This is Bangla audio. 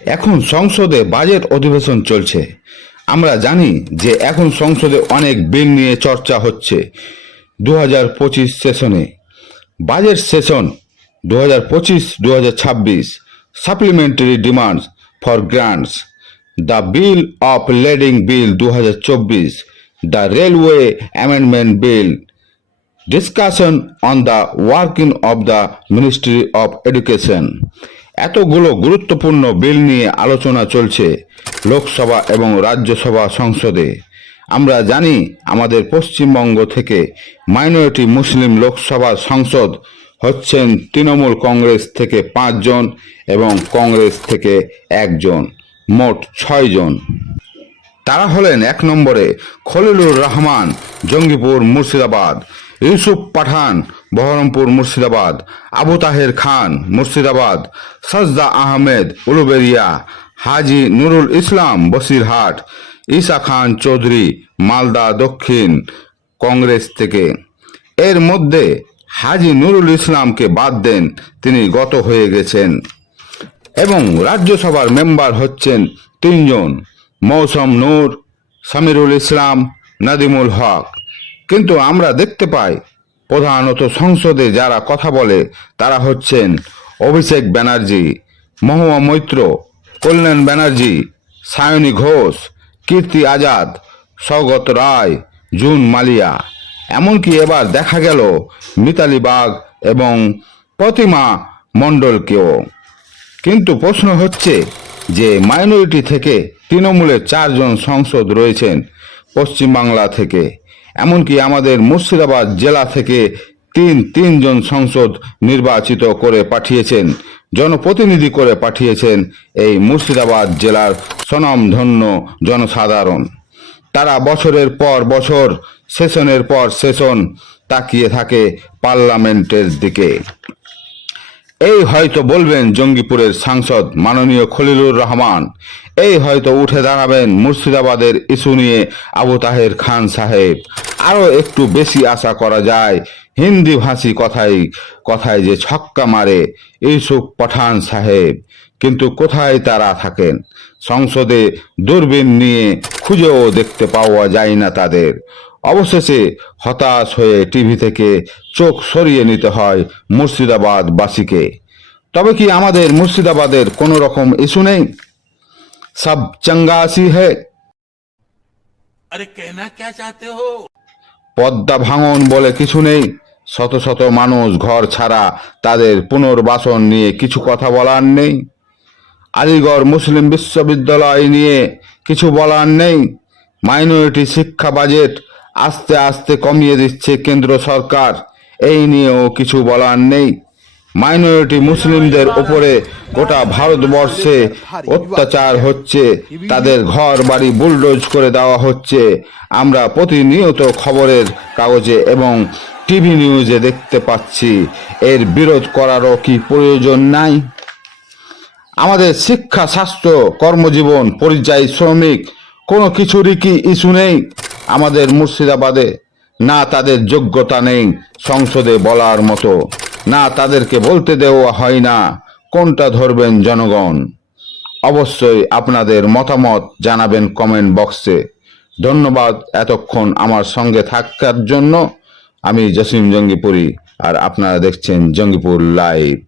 এখন সংসদে বাজেট অধিবেশন চলছে। আমরা জানি যে এখন সংসদে অনেক বিল নিয়ে চর্চা হচ্ছে দু হাজার পঁচিশ সেশনে। বাজেট সেশন দু হাজার পঁচিশ দু হাজার ছাব্বিশ supplementary demands for grants the bill of lading bill দু হাজার চব্বিশ the railway amendment bill discussion on the working of the ministry of education এতগুলো গুরুত্বপূর্ণ বিল নিয়ে আলোচনা চলছে লোকসভা এবং রাজ্যসভা সংসদে। আমরা জানি আমাদের পশ্চিমবঙ্গ থেকে মাইনরিটি মুসলিম লোকসভা সংসদ হচ্ছেন তৃণমূল কংগ্রেস থেকে পাঁচজন এবং কংগ্রেস থেকে একজন, মোট ছয়জন। তারা হলেন এক নম্বরে খলিলুর রহমান, জঙ্গিপুর মুর্শিদাবাদ। ইউসুফ পাঠান বহরমপুর মুর্শিদাবাদ, আবু তাহের খান মুর্শিদাবাদ সজদা আহমেদ উলুবেরিয়া, হাজি নুরুল ইসলাম বসিরহাট, ঈসা খান চৌধুরী মালদা দক্ষিণ কংগ্রেস থেকে। এর মধ্যে হাজি নুরুল ইসলামকে বাদ দেন তিনি গত হয়ে গেছেন। এবং রাজ্যসভার মেম্বার হচ্ছেন তিনজন, মৌসম নূর, সামিরুল ইসলাম, নাদিমুল হক। কিন্তু আমরা দেখতে পাই, প্রধানত সংসদে যারা কথা বলে, তারা হচ্ছেন অভিষেক ব্যানার্জি, মহুয়া মৈত্র, কল্যাণ ব্যানার্জি, সায়নী ঘোষ, কীর্তি আজাদ, সৌগত রায়, জুন মালিয়া। এমনকি এবার দেখা গেল মিতালি বাগ এবং প্রতিমা মণ্ডলকেও। কিন্তু প্রশ্ন হচ্ছে যে মাইনরিটি থেকে তৃণমূলের চারজন সংসদ রয়েছেন পশ্চিমবাংলা থেকে। এমনকি আমাদের মুর্শিদাবাদ জেলা থেকে তিন তিনজন সংসদ নির্বাচিত করে পাঠিয়েছেন, জনপ্রতিনিধি করে পাঠিয়েছেন এই মুর্শিদাবাদ জেলার স্বনামধন্য জনসাধারণ। তারা বছরের পর বছর, সেশনের পর সেশন তাকিয়ে থাকে পার্লামেন্টের দিকে। এই হয়তো বলবেন জঙ্গিপুরের সাংসদ মাননীয় খলিলুর রহমান। এই হয়তো উঠে দাঁড়াবেন মুর্শিদাবাদের ইস্যু নিয়ে আবু তাহের খান সাহেব। আরও একটু বেশি আশা করা যায়, হিন্দি ভাষী কথাই, কথায় যে ছক্কা মারে ইউসুফ পঠান সাহেব। কিন্তু কোথায় তারা থাকেন? সংসদে দূরবীন নিয়ে খুঁজেও দেখতে পাওয়া যায় না তাদের। অবশেষে হতাশ হয়ে টিভি থেকে চোখ সরিয়ে নিতে হয় মুর্শিদাবাদবাসীকে। তবে কি আমাদের মুর্শিদাবাদের কোনো রকম ইস্যু নেই? সব চঙ্গা আসি হ্যাঁ পদ্মা ভাঙন বলে কিছু নেই। শত শত মানুষ ঘর ছাড়া তাদের পুনর্বাসন নিয়ে কিছু কথা বলার নেই। আলিগড় মুসলিম বিশ্ববিদ্যালয় নিয়ে কিছু বলার নেই। মাইনরিটি শিক্ষা বাজেট আস্তে আস্তে কমিয়ে দিচ্ছে কেন্দ্র সরকার। এই নিয়েও কিছু বলার নেই। মাইনরিটি মুসলিমদের উপরে গোটা ভারতবর্ষে অত্যাচার হচ্ছে। তাদের ঘর বাড়ি বুলডোজ করে দেওয়া হচ্ছে। আমরা প্রতিনিয়ত খবরের কাগজে এবং টিভি নিউজে দেখতে পাচ্ছি। এর বিরোধ করারও কি প্রয়োজন নাই? আমাদের শিক্ষা, স্বাস্থ্য, কর্মজীবন, পরিযায়ী শ্রমিক, কোনো কিছুরই কি ইস্যু নেই? আমাদের মুর্শিদাবাদে না তাদের যোগ্যতা নেই সংসদে বলার মতো। না তাদেরকে বলতে দেওয়া হয় না। কোনটা ধরবেন জনগণ? অবশ্যই আপনাদের মতামত জানাবেন কমেন্ট বক্সে। ধন্যবাদ এতক্ষণ আমার সঙ্গে থাকার জন্য। আমি জসিম জঙ্গিপুরি, আর আপনারা দেখছেন জঙ্গিপুর লাইভ।